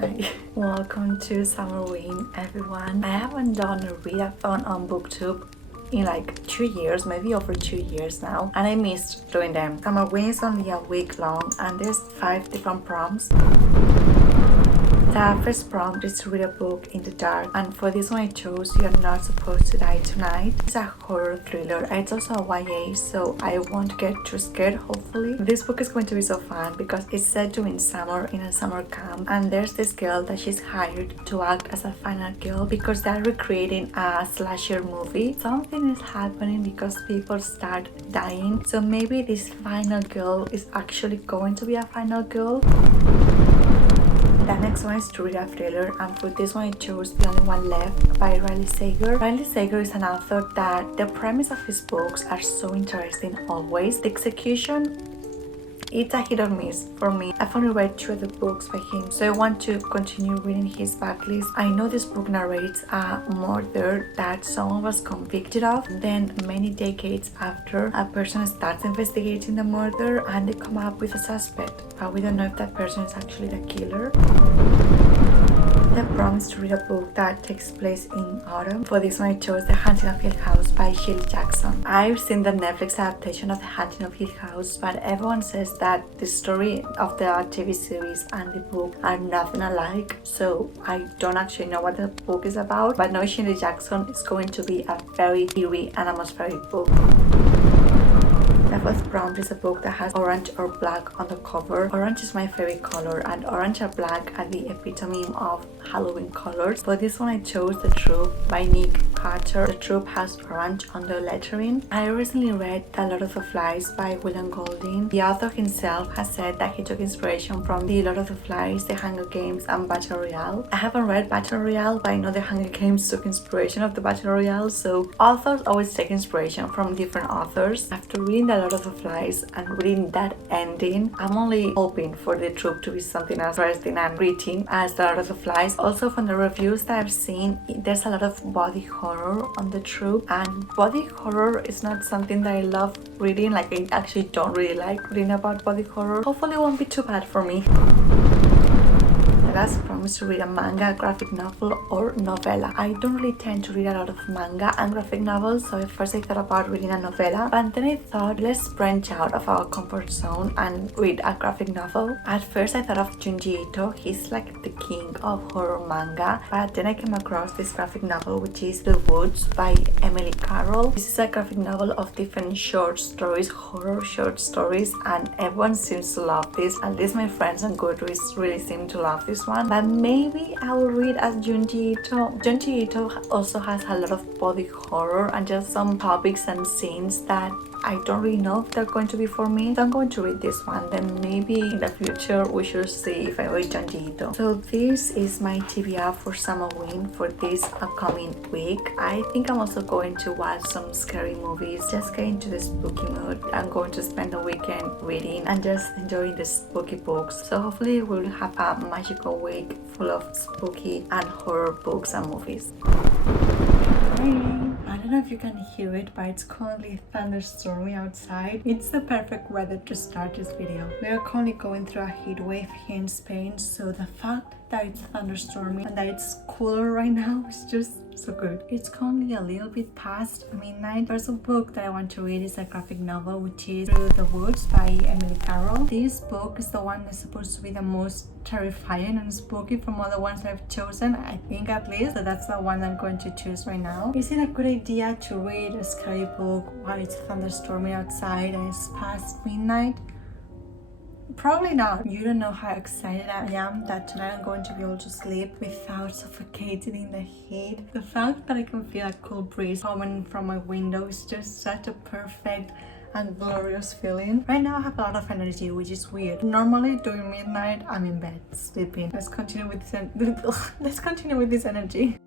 Hi, welcome to Summerween, everyone. I haven't done a readathon on BookTube in like 2 years, maybe over 2 years now, and I missed doing them. Summerween is only a week long and there's 5 different prompts. The first prompt is to read a book in the dark, and for this one I chose You're Not Supposed to Die Tonight. It's a horror thriller and it's also a YA, so I won't get too scared, hopefully. This book is going to be so fun because it's set during summer in a summer camp, and there's this girl that she's hired to act as a final girl because they're recreating a slasher movie. Something is happening because people start dying, so maybe this final girl is actually going to be a final girl. The next one is to read a thriller, and for this one I chose The Only One Left by Riley Sager. Riley Sager is an author that the premise of his books are so interesting always. The execution, it's a hit or miss for me. I've only read 2 of the books by him, so I want to continue reading his backlist. I know this book narrates a murder that someone was convicted of. Then many decades after, a person starts investigating the murder and they come up with a suspect, but we don't know if that person is actually the killer. The prompt is to read a book that takes place in autumn. For this one I chose The Haunting of Hill House by Shirley Jackson. I've seen the Netflix adaptation of The Haunting of Hill House, but everyone says that the story of the TV series and the book are nothing alike, so I don't actually know what the book is about, but knowing Shirley Jackson is going to be a very eerie and atmospheric book. The first prompt is a book that has orange or black on the cover. Orange is my favorite color, and orange and black are the epitome of Halloween colors. For this one I chose The Troop by Nick Carter. The Troop has orange on the lettering. I recently read The Lord of the Flies by William Golding. The author himself has said that he took inspiration from The Lord of the Flies, The Hunger Games, and Battle Royale. I haven't read Battle Royale, but I know The Hunger Games took inspiration of the Battle Royale, so authors always take inspiration from different authors. After reading The Lord of the Flies and reading that ending, I'm only hoping for The Troop to be something as interesting and gritty as The Lord of the Flies. Also, from the reviews that I've seen, there's a lot of body horror on The Troop, and body horror is not something that I love reading. Like, I actually don't really like reading about body horror. Hopefully it won't be too bad for me. The last promise to read a manga, graphic novel, or novella. I don't really tend to read a lot of manga and graphic novels, so at first I thought about reading a novella, but then I thought, let's branch out of our comfort zone and read a graphic novel. At first I thought of Junji Ito. He's like the king of horror manga, but then I came across this graphic novel, which is The Woods by Emily Carroll. This is a graphic novel of different short stories, horror short stories, and everyone seems to love this. At least my friends on Goodreads really seem to love this one, but maybe I will read as Junji Ito. Junji Ito also has a lot of body horror and just some topics and scenes that I don't really know if they're going to be for me. So I'm going to read this one, then maybe in the future we should see if I read Junji Ito. So this is my TBR for Summerween for this upcoming week. I think I'm also going to watch some scary movies, just get into the spooky mood. I'm going to spend the weekend reading and just enjoying the spooky books. So hopefully we'll have a magical week full of spooky and horror books and movies. I don't know if you can hear it, but it's currently thunderstorming outside. It's the perfect weather to start this video. We are currently going through a heat wave here in Spain, so the fact that it's thunderstorming and that it's cooler right now is just so good. It's currently a little bit past midnight. There's a book that I want to read. Is a graphic novel, which is Through the Woods by Emily Carroll. This book is the one that's supposed to be the most terrifying and spooky from all the ones I've chosen, I think, at least. So that's the one I'm going to choose right now. Is it a good idea to read a scary book while it's thunderstorming outside and it's past midnight? Probably not. You don't know how excited I am that tonight I'm going to be able to sleep without suffocating in the heat. The fact that I can feel a cool breeze coming from my window is just such a perfect and glorious feeling. Right now I have a lot of energy, which is weird. Normally during midnight I'm in bed sleeping. Let's continue with this energy.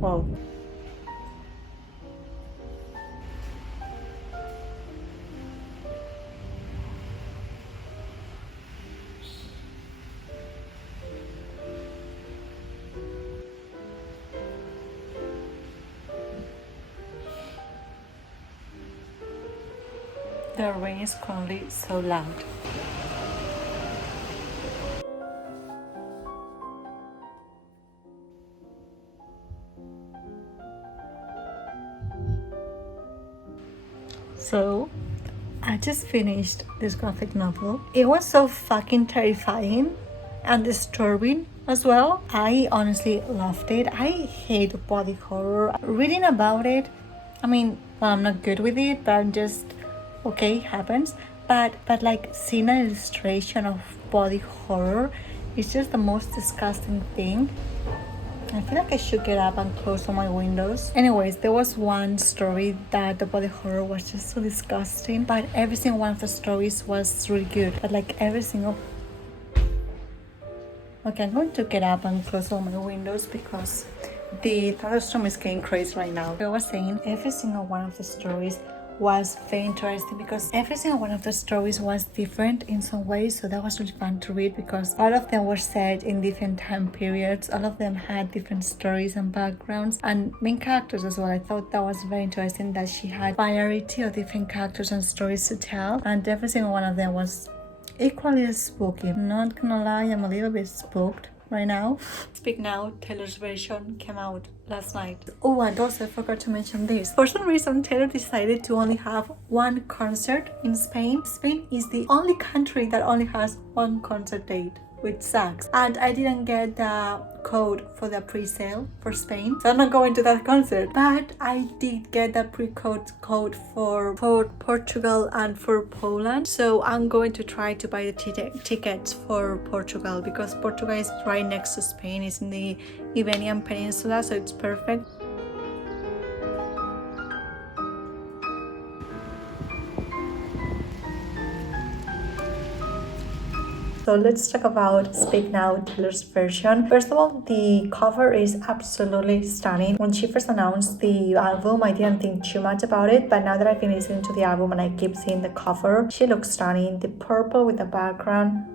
Wow. the rain is currently so loud. So, I just finished this graphic novel. It was so fucking terrifying and disturbing as well. I honestly loved it. I hate body horror. Reading about it, I mean, well, I'm not good with it, but I'm just okay, happens. But like seeing an illustration of body horror is just the most disgusting thing. I feel like I should get up and close all my windows. Anyways, there was one story that the body horror was just so disgusting, but every single one of the stories was really good. But like every single... Okay, I'm going to get up and close all my windows because the thunderstorm is getting crazy right now. I was saying every single one of the stories was very interesting because every single one of the stories was different in some ways, so that was really fun to read because all of them were set in different time periods. All of them had different stories and backgrounds and main characters as well. I thought that was very interesting that she had variety of different characters and stories to tell, and every single one of them was equally as spooky. I'm not gonna lie, I'm a little bit spooked right now. Speak Now, Taylor's version came out last night. Oh, and also I forgot to mention this. For some reason, Taylor decided to only have one concert in Spain. Spain is the only country that only has one concert date, which sucks. And I didn't get the code for the pre-sale for Spain, so I'm not going to that concert. But I did get the pre-code code for Portugal and for Poland, so I'm going to try to buy the tickets for Portugal because Portugal is right next to Spain. It's in the Iberian Peninsula, so it's perfect. So let's talk about Speak Now, Taylor's version. First of all, the cover is absolutely stunning. When she first announced the album, I didn't think too much about it, but now that I've been listening to the album and I keep seeing the cover, she looks stunning. The purple with the background,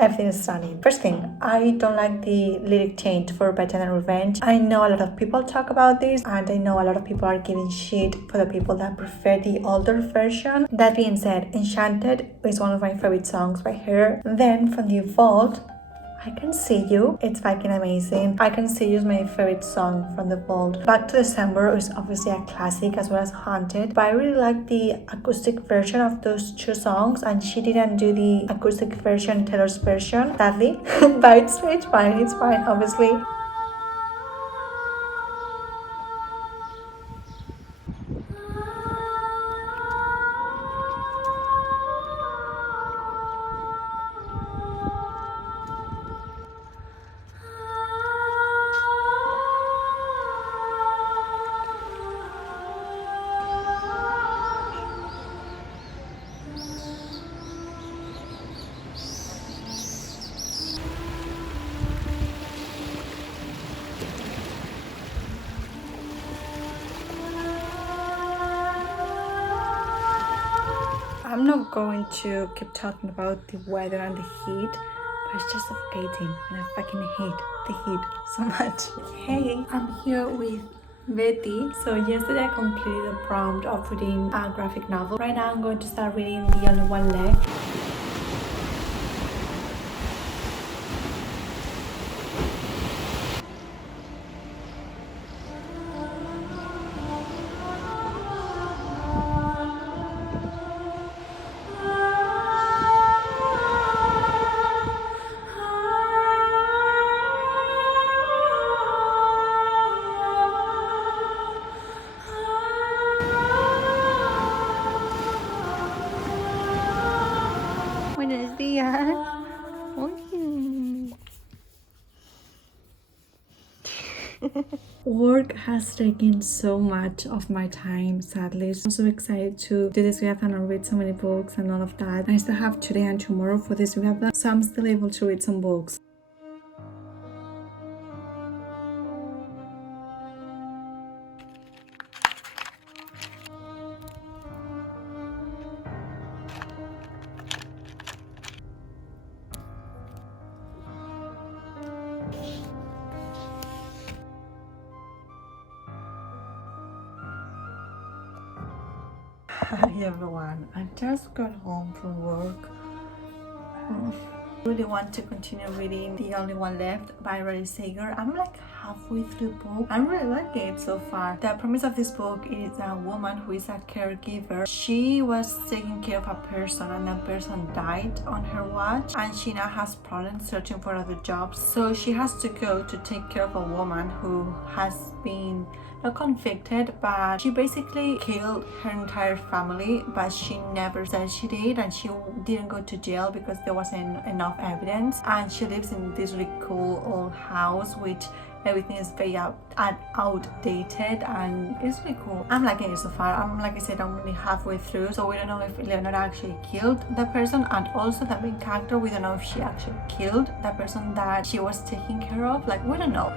everything is stunning. First thing, I don't like the lyric change for Better Than Revenge. I know a lot of people talk about this, and I know a lot of people are giving shit for the people that prefer the older version. That being said, Enchanted is one of my favorite songs by her. Then from the Vault, I Can See You, it's fucking amazing. I Can See You is my favorite song from the Vault. Back to December is obviously a classic as well as Haunted, but I really like the acoustic version of those two songs, and she didn't do the acoustic version, Taylor's version, sadly. But it's fine, obviously. I'm not going to keep talking about the weather and the heat, but it's just suffocating and I fucking hate the heat so much. Hey, I'm here with Betty. So yesterday I completed the prompt of reading a graphic novel. Right now I'm going to start reading The Only One Left. Buenos días. Work has taken so much of my time, sadly. I'm so excited to do this readathon and read so many books and all of that. I still have today and tomorrow for this readathon, so I'm still able to read some books. Hi everyone, I just got home from work. Really want to continue reading The Only One Left by Shirley. I'm like halfway through the book. I'm really liking it so far. The premise of this book is a woman who is a caregiver. She was taking care of a person and that person died on her watch, and she now has problems searching for other jobs. So she has to go to take care of a woman who has been not convicted, but she basically killed her entire family, but she never said she did, and she didn't go to jail because there wasn't enough evidence. And she lives in this really cool old house which everything is very outdated, and it's really cool. I'm liking it so far. Like I said, I'm only halfway through, so we don't know if Leonora actually killed the person, and also the main character, we don't know if she actually killed the person that she was taking care of. Like, we don't know.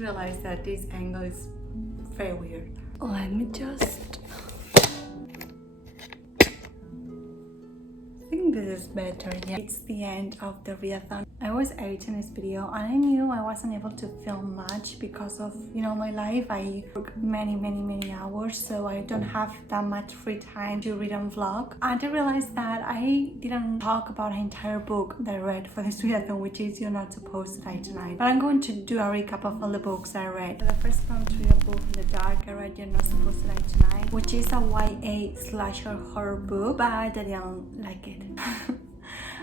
Realize that this angle is very weird. Let me just... I think this is better. Yeah, it's the end of the readathon. I was editing this video and I knew I wasn't able to film much because of, you know, my life. I work many hours, so I don't have that much free time to read and vlog. And I realized that I didn't talk about an entire book that I read for this readathon, which is You're Not Supposed to Die Tonight. But I'm going to do a recap of all the books I read. The first one to read a book in the dark, I read You're Not Supposed to Die Tonight, which is a YA slasher horror book, but I didn't like it.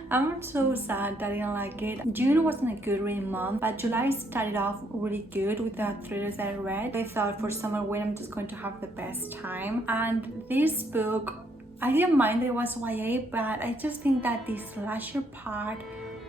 I'm so sad that I didn't like it. June wasn't a good reading month, but July started off really good with the thrillers I read. I thought for summerween I'm just going to have the best time. And this book, I didn't mind that it was YA, but I just think that the slasher part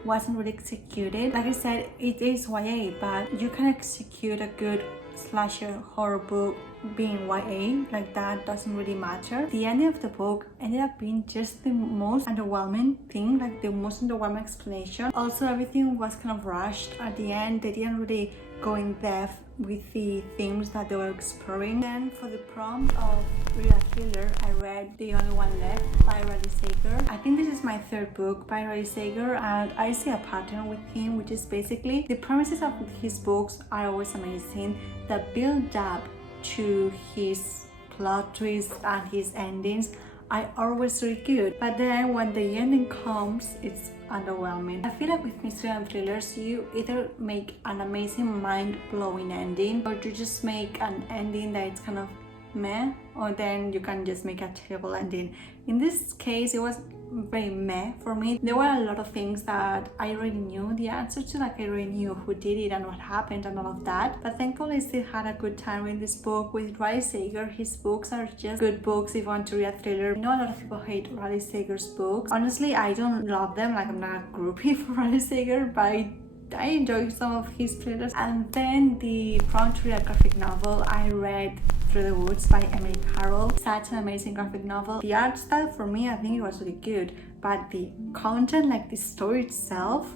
wasn't really executed. Like I said, it is YA, but you can execute a good slasher horror book being YA, like that doesn't really matter. The ending of the book ended up being just the most underwhelming thing, like the most underwhelming explanation. Also, everything was kind of rushed at the end. They didn't really go in depth with the themes that they were exploring. Then for the prompt of read a thriller, I read The Only One Left by Shirley. I think this is my third book by Shirley, and I see a pattern with him, which is basically the premises of his books are always amazing. The build up to his plot twists and his endings are always really good, but then when the ending comes, it's underwhelming. I feel like with mystery and thrillers, you either make an amazing mind-blowing ending, or you just make an ending that it's kind of meh, or then you can just make a terrible ending. In this case, it was very meh for me. There were a lot of things that I already knew the answer to, like I already knew who did it and what happened and all of that, but thankfully I still had a good time reading this book. With Shirley, his books are just good books if you want to read a thriller. I know a lot of people hate Shirley's books. Honestly, I don't love them, like I'm not a groupie for Shirley, but I enjoy some of his thrillers. And then the prompt to read a graphic novel, I read Through the Woods by Carroll. Such an amazing graphic novel. The art style for me, I think it was really good, but the content, like the story itself,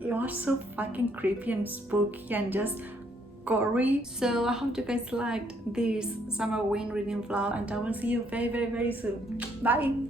it was so fucking creepy and spooky and just gory. So I hope you guys liked this summer wind reading vlog, and I will see you very soon. Bye.